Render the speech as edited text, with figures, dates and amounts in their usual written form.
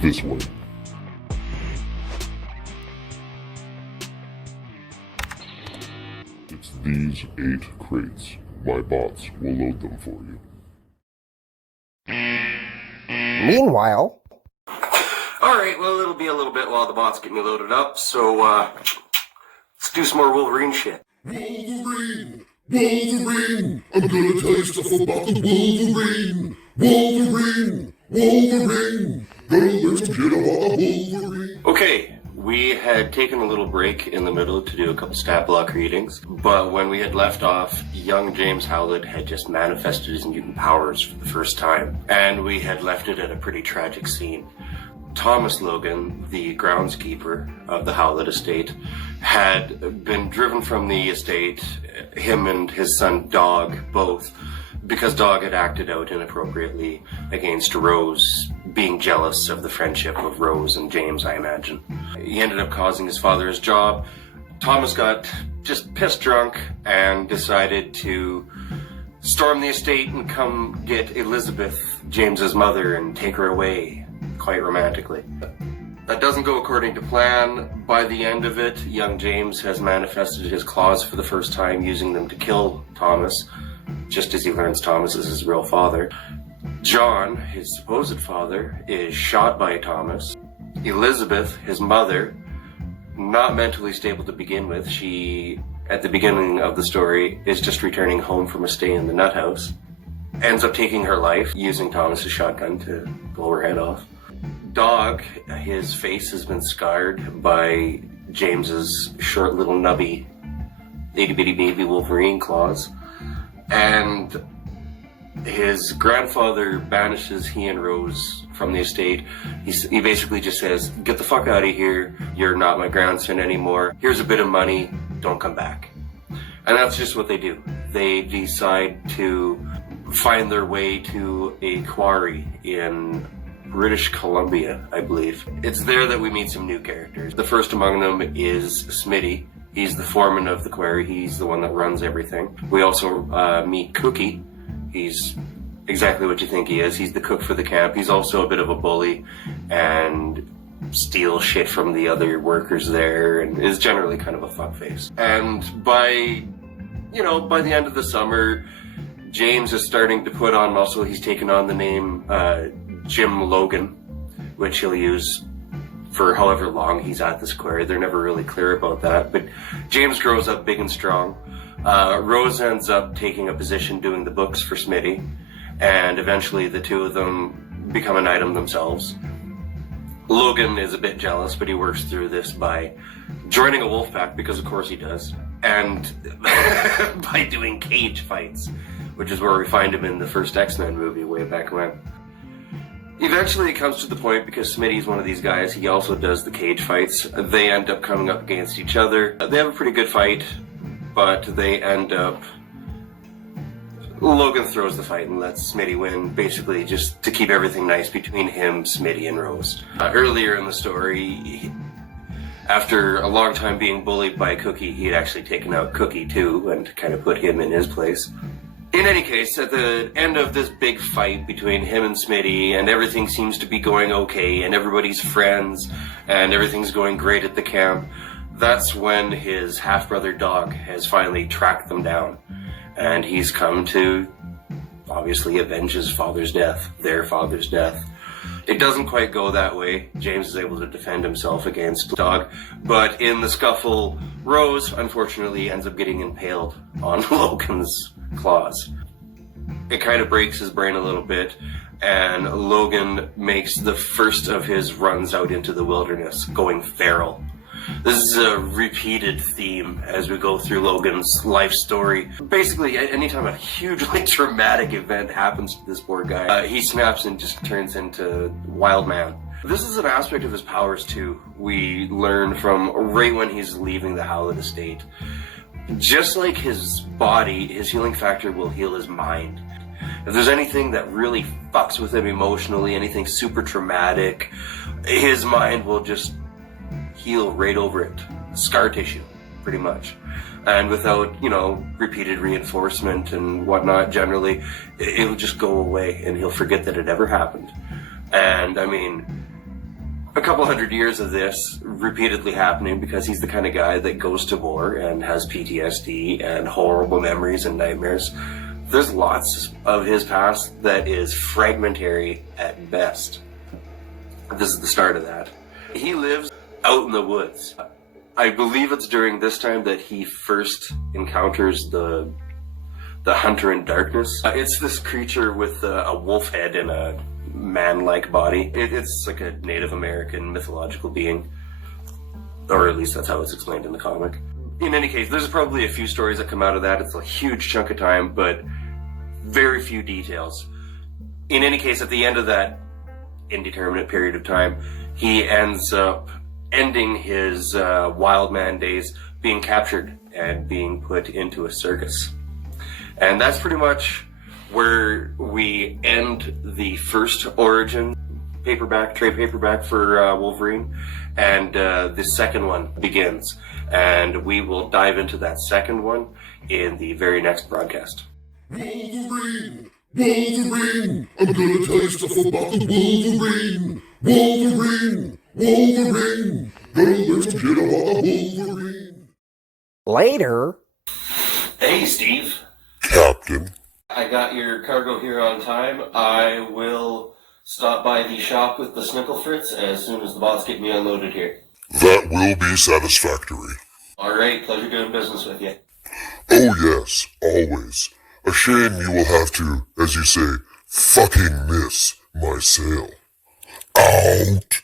this way. It's these 8 crates. My bots will load them for you. Meanwhile... Alright, well, it'll be a little bit while the bots get me loaded up, so, let's do some more Wolverine shit. Wolverine! Wolverine! I'm gonna tell you stuff about the Wolverine! Wolverine! Wolverine! Gonna learn some shit about the Wolverine! Okay, we had taken a little break in the middle to do a couple stat block readings, but when we had left off, young James Howlett had just manifested his mutant powers for the first time, and we had left it at a pretty tragic scene. Thomas Logan, the groundskeeper of the Howlett estate, had been driven from the estate, him and his son Dog both, because Dog had acted out inappropriately against Rose, being jealous of the friendship of Rose and James, I imagine. He ended up causing his father his job. Thomas got just pissed drunk and decided to storm the estate and come get Elizabeth, James's mother, and take her away, quite romantically. That doesn't go according to plan. By the end of it, young James has manifested his claws for the first time, using them to kill Thomas, just as he learns Thomas is his real father. John, his supposed father, is shot by Thomas. Elizabeth, his mother, not mentally stable to begin with. She, at the beginning of the story, is just returning home from a stay in the nut house. Ends up taking her life, using Thomas's shotgun to blow her head off. Dog, his face has been scarred by James's short little nubby itty-bitty baby Wolverine claws. And his grandfather banishes he and Rose from the estate. He basically just says, get the fuck out of here, you're not my grandson anymore, here's a bit of money, don't come back. And that's just what they do. They decide to find their way to a quarry in British Columbia, I believe. It's there that we meet some new characters. The first among them is Smitty. He's the foreman of the quarry. He's the one that runs everything. We also meet Cookie. He's exactly what you think he is. He's the cook for the camp. He's also a bit of a bully and steals shit from the other workers there and is generally kind of a fuckface. And by the end of the summer, James is starting to put on muscle. He's taken on the name Jim Logan, which he'll use for however long he's at this quarry. They're never really clear about that, but James grows up big and strong. Rose ends up taking a position doing the books for Smitty, and eventually the two of them become an item themselves. Logan is a bit jealous, but he works through this by joining a wolf pack, because of course he does, and by doing cage fights, which is where we find him in the first X-Men movie way back when. Eventually it comes to the point, because Smitty's one of these guys, he also does the cage fights. They end up coming up against each other. They have a pretty good fight, but they end up... Logan throws the fight and lets Smitty win, basically just to keep everything nice between him, Smitty, and Rose. Earlier in the story, after a long time being bullied by Cookie, he had actually taken out Cookie too, and kind of put him in his place. In any case, at the end of this big fight between him and Smitty, and everything seems to be going okay, and everybody's friends, and everything's going great at the camp, that's when his half-brother Dog has finally tracked them down. And he's come to, obviously, avenge his father's death, their father's death. It doesn't quite go that way. James is able to defend himself against Dog, but in the scuffle, Rose, unfortunately, ends up getting impaled on Logan's claws. It kind of breaks his brain a little bit, and Logan makes the first of his runs out into the wilderness, going feral. This is a repeated theme as we go through Logan's life story. Basically, anytime a hugely traumatic event happens to this poor guy, he snaps and just turns into wild man. This is an aspect of his powers too. We learn from right when he's leaving the Howlett estate. Just like his body, his healing factor will heal his mind. If there's anything that really fucks with him emotionally, anything super traumatic, his mind will just heal right over it. Scar tissue, pretty much. And without, repeated reinforcement and whatnot, generally, it'll just go away and he'll forget that it ever happened. And, I mean, a couple hundred years of this repeatedly happening because he's the kind of guy that goes to war and has PTSD and horrible memories and nightmares. There's lots of his past that is fragmentary at best. This is the start of that. He lives out in the woods. I believe it's during this time that he first encounters the hunter in darkness. It's this creature with a wolf head and a man-like body. It's like a Native American mythological being, or at least that's how it's explained in the comic. In any case, there's probably a few stories that come out of that. It's a huge chunk of time, but very few details. In any case, at the end of that indeterminate period of time, he ends up ending his wild man days being captured and being put into a circus. And that's pretty much where we end the first origin trade paperback for Wolverine, and the second one begins. And we will dive into that second one in the very next broadcast. Wolverine! Wolverine! I'm gonna tell you stuff about the Wolverine! Wolverine! Wolverine! Gonna learn some shit about the Wolverine! Later. Hey, Steve. Captain. I got your cargo here on time. I will stop by the shop with the SnickleFritz as soon as the bots get me unloaded here. That will be satisfactory. Alright, pleasure doing business with you. Oh yes, always. A shame you will have to, as you say, fucking miss my sale. Out!